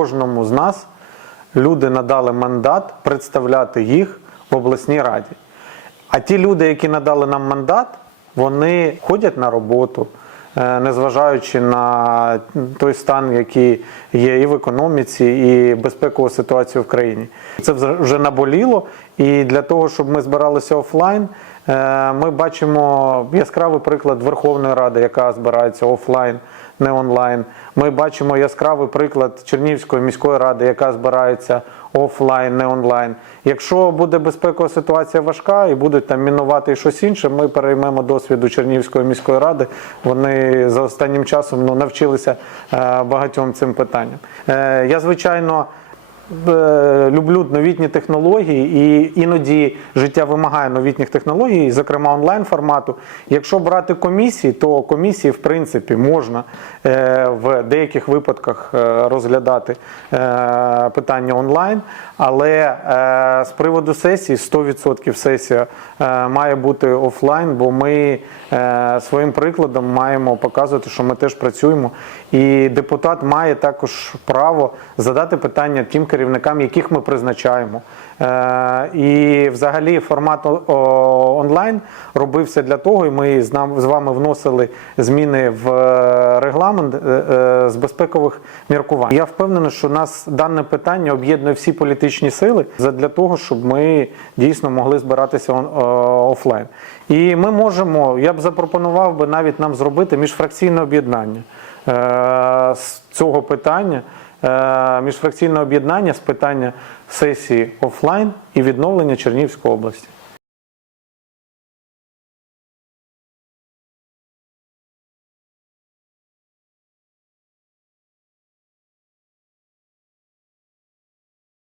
кожному з нас люди надали мандат представляти їх в обласній раді. А ті люди, які надали нам мандат, вони ходять на роботу, е, незважаючи на той стан, який є і в економіці, і безпекову ситуацію в країні. Це вже- наболіло. І для того, щоб ми збиралися офлайн, ми бачимо яскравий приклад Верховної Ради, яка збирається офлайн, не онлайн. Ми бачимо яскравий приклад Чернігівської міської ради, яка збирається офлайн, не онлайн. Якщо буде безпекова ситуація важка і будуть там мінувати і щось інше, ми переймемо досвіду Чернігівської міської ради. Вони за останнім часом ну, навчилися е, багатьом цим питанням. Е, я, звичайно. Е, Люблю новітні технології, і іноді життя вимагає новітніх технологій, зокрема онлайн формату. Якщо брати комісії, то комісії, в принципі, можна е, в деяких випадках е, розглядати питання онлайн, але з приводу сесії 100% сесія має бути офлайн, бо ми своїм прикладом маємо показувати, що ми теж працюємо. І депутат має також право задати питання тим керівникам, яких ми призначаємо. Е, І взагалі формат онлайн робився для того, і ми з вами вносили зміни в е, регламент е, з безпекових міркувань. Я впевнений, що нас дане питання об'єднує всі політичні сили для того, щоб ми дійсно могли збиратися офлайн. І ми можемо, я б запропонував би навіть нам зробити міжфракційне об'єднання з цього питання. Е, Міжфракційне об'єднання з питання сесії офлайн і відновлення Чернігівської області.